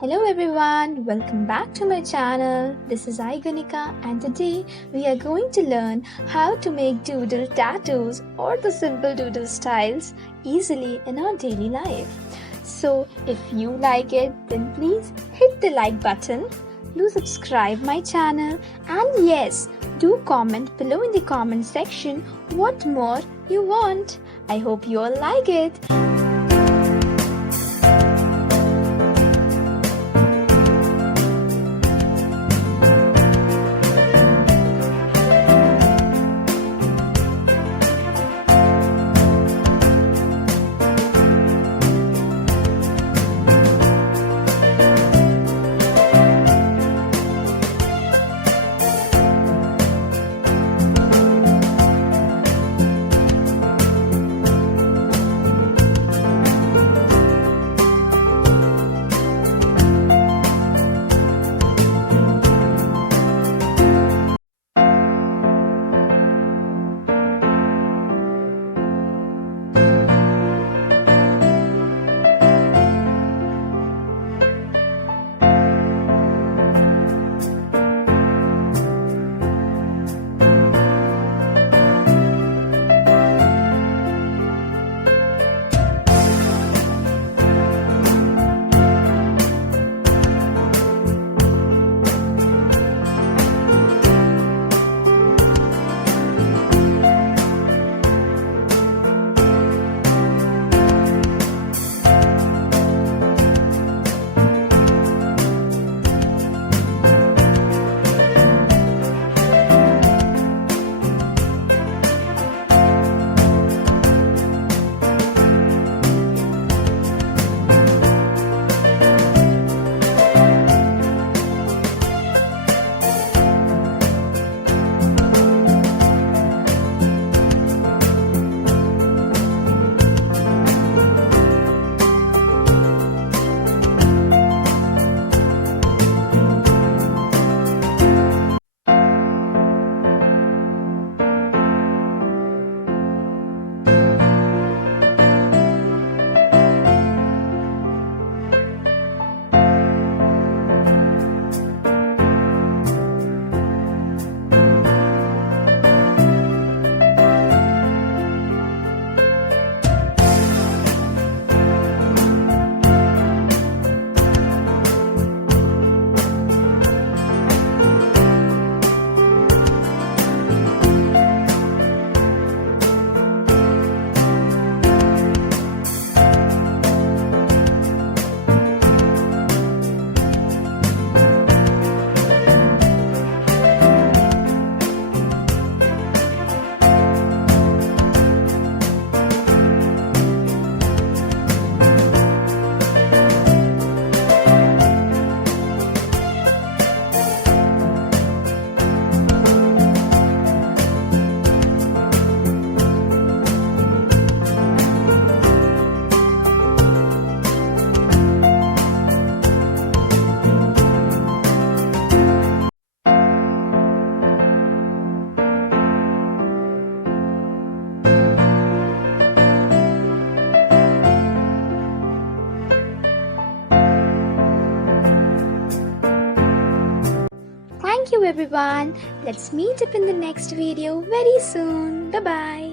Hello everyone, welcome back to my channel. This is Gunika, and today we are going to learn how to make doodle tattoos or the simple doodle styles easily in our daily life. So if you like it, then please hit the like button, do subscribe my channel, and yes, do comment below in the comment section what more you want. I hope you all like it. Thank you everyone. Let's meet up in the next video very soon. Bye bye.